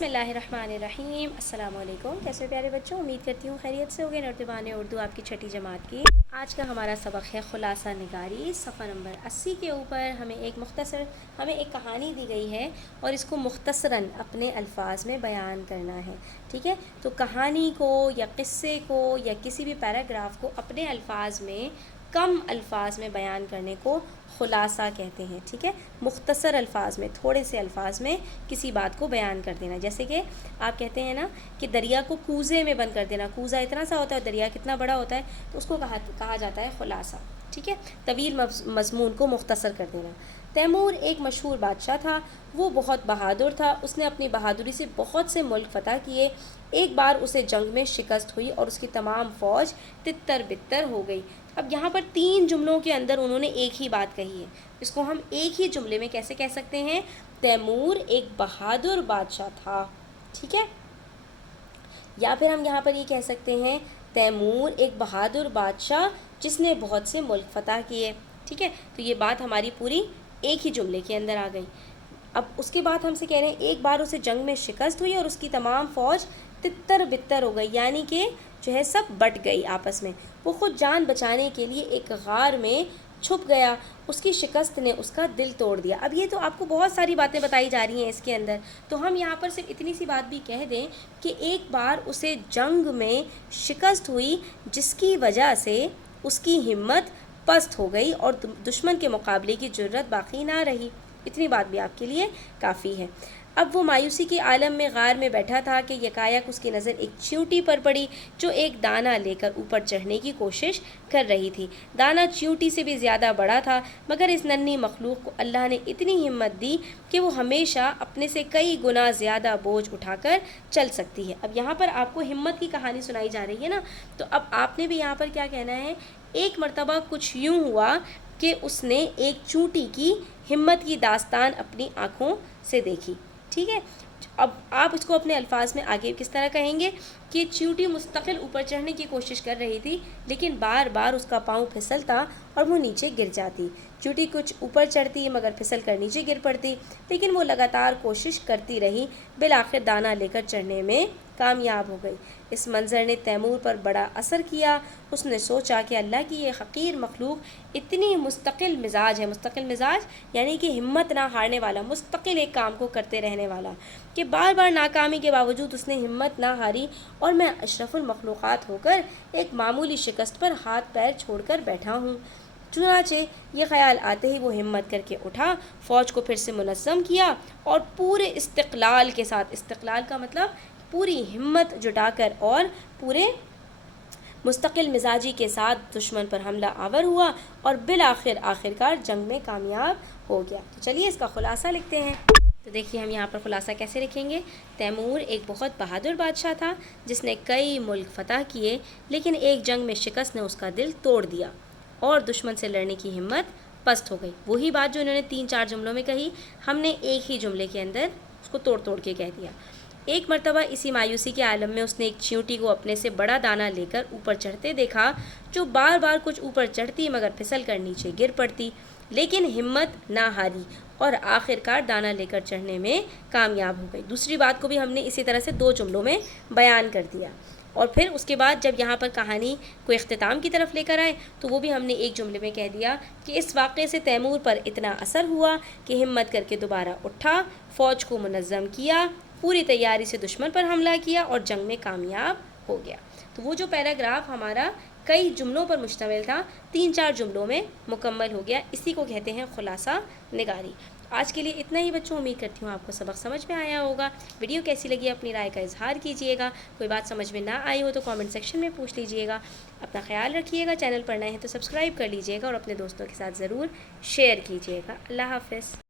बिस्मिल्लाहिर्रहमानिर्रहीम। अस्सलाम वालेकुम। कैसे प्यारे बच्चों, उम्मीद करती हूँ खैरियत से होगे। नर्तबान उर्दू आपकी छठी जमात की आज का हमारा सबक है खुलासा निगारी। सफ़ा नंबर 80 के ऊपर हमें एक कहानी दी गई है और इसको मुख्तसरन अपने अल्फाज में बयान करना है। ठीक है, तो कहानी को या क़िस्से को या किसी भी पैराग्राफ को अपने अल्फाज में कम अल्फाज में बयान करने को खुलासा कहते हैं। ठीक है, मुख्तसर अल्फाज में, थोड़े से अल्फाज में किसी बात को बयान कर देना। जैसे कि आप कहते हैं ना कि दरिया को कूज़े में बंद कर देना। कूज़ा इतना सा होता है, दरिया कितना बड़ा होता है, तो उसको कहा जाता है खुलासा। ठीक है, तवील मज़मून को मुख्तसर कर देना। तैमूर एक मशहूर बादशाह था। वो बहुत बहादुर था। उसने अपनी बहादुरी से बहुत से मुल्क फ़तह किए। एक बार उसे जंग में शिकस्त हुई और उसकी तमाम फ़ौज तितर बितर हो गई। अब यहाँ पर 3 जुमलों के अंदर उन्होंने एक ही बात कही है। इसको हम एक ही जुमले में कैसे कह सकते हैं? तैमूर एक बहादुर बादशाह था। ठीक है, या फिर हम यहाँ पर ये कह सकते हैं तैमूर एक बहादुर बादशाह जिसने बहुत से मुल्क फ़तह किए। ठीक है, तो ये बात हमारी पूरी एक ही जुमले के अंदर आ गई। अब उसके बाद हमसे कह रहे हैं एक बार उसे जंग में शिकस्त हुई और उसकी तमाम फ़ौज तितर बितर हो गई, यानी कि जो है सब बट गई आपस में। वो खुद जान बचाने के लिए एक गार में छुप गया। उसकी शिकस्त ने उसका दिल तोड़ दिया। अब ये तो आपको बहुत सारी बातें बताई जा रही हैं इसके अंदर, तो हम यहाँ पर सिर्फ इतनी सी बात भी कह दें कि एक बार उसे जंग में शिकस्त हुई जिसकी वजह से उसकी हिम्मत पस्त हो गई और दुश्मन के मुकाबले की जुर्रत बाकी ना रही। इतनी बात भी आपके लिए काफ़ी है। अब वो मायूसी के आलम में गार में बैठा था कि यकायक उसकी नज़र एक चींटी पर पड़ी जो एक दाना लेकर ऊपर चढ़ने की कोशिश कर रही थी। दाना चींटी से भी ज़्यादा बड़ा था, मगर इस नन्ही मखलूक को अल्लाह ने इतनी हिम्मत दी कि वो हमेशा अपने से कई गुना ज़्यादा बोझ उठाकर चल सकती है। अब यहाँ पर आपको हिम्मत की कहानी सुनाई जा रही है ना, तो अब आपने भी यहाँ पर क्या कहना है? एक मर्तबा कुछ यूँ हुआ कि उसने एक चींटी की हिम्मत की दास्तान अपनी आँखों से देखी। ठीक है, अब आप इसको अपने अल्फाज में आगे किस तरह कहेंगे कि चींटी मुस्तकिल ऊपर चढ़ने की कोशिश कर रही थी, लेकिन बार बार उसका पाँव फिसलता और वो नीचे गिर जाती। चींटी कुछ ऊपर चढ़ती मगर फिसल कर नीचे गिर पड़ती, लेकिन वो लगातार कोशिश करती रही। बिलाखिर दाना लेकर चढ़ने में कामयाब हो गई। इस मंज़र ने तैमूर पर बड़ा असर किया। उसने सोचा कि अल्लाह की ये हक़ीर मखलूक इतनी मुस्तकिल मिजाज है। मुस्तकिल मिजाज यानी कि हिम्मत ना हारने वाला, मुस्तकिल एक काम को करते रहने वाला, कि बार बार नाकामी के बावजूद उसने हिम्मत ना हारी और मैं अशरफुल मखलूक़ात होकर एक मामूली शिकस्त पर हाथ पैर छोड़कर बैठा हूँ। चुनाचे ये ख़याल आते ही वो हिम्मत करके उठा, फ़ौज को फिर से मुनज़्ज़म किया और पूरे इस्तिक़लाल के साथ, इस्तिक़लाल का मतलब पूरी हिम्मत जुटाकर और पूरे मुस्तकिल मिजाजी के साथ दुश्मन पर हमला आवर हुआ और आखिरकार जंग में कामयाब हो गया। तो चलिए इसका खुलासा लिखते हैं। तो देखिए हम यहाँ पर खुलासा कैसे लिखेंगे? तैमूर एक बहुत बहादुर बादशाह था जिसने कई मुल्क फ़तह किए, लेकिन एक जंग में शिकस्त ने उसका दिल तोड़ दिया और दुश्मन से लड़ने की हिम्मत पस्त हो गई। वही बात जो उन्होंने 3-4 जुमलों में कही, हमने एक ही जुमले के अंदर उसको तोड़ तोड़ के कह दिया। एक मर्तबा इसी मायूसी के आलम में उसने एक चींटी को अपने से बड़ा दाना लेकर ऊपर चढ़ते देखा, जो बार बार कुछ ऊपर चढ़ती मगर फिसल कर नीचे गिर पड़ती, लेकिन हिम्मत ना हारी और आखिरकार दाना लेकर चढ़ने में कामयाब हो गई। दूसरी बात को भी हमने इसी तरह से 2 जुमलों में बयान कर दिया। और फिर उसके बाद जब यहाँ पर कहानी को इख्तिताम की तरफ लेकर आए, तो वो भी हमने एक जुमले में कह दिया कि इस वाक़े से तैमूर पर इतना असर हुआ कि हिम्मत करके दोबारा उठा, फ़ौज को मुनज़्ज़म किया, पूरी तैयारी से दुश्मन पर हमला किया और जंग में कामयाब हो गया। तो वो जो पैराग्राफ हमारा कई जुमलों पर मुश्तमिल था, 3-4 जुमलों में मुकम्मल हो गया। इसी को कहते हैं खुलासा निगारी। आज के लिए इतना ही बच्चों, उम्मीद करती हूँ आपको सबक समझ में आया होगा। वीडियो कैसी लगी अपनी राय का इजहार कीजिएगा। कोई बात समझ में ना आई हो तो कमेंट सेक्शन में पूछ लीजिएगा। अपना ख्याल रखिएगा। चैनल पर नए हैं तो सब्सक्राइब कर लीजिएगा और अपने दोस्तों के साथ ज़रूर शेयर कीजिएगा। अल्लाह हाफ़िज़।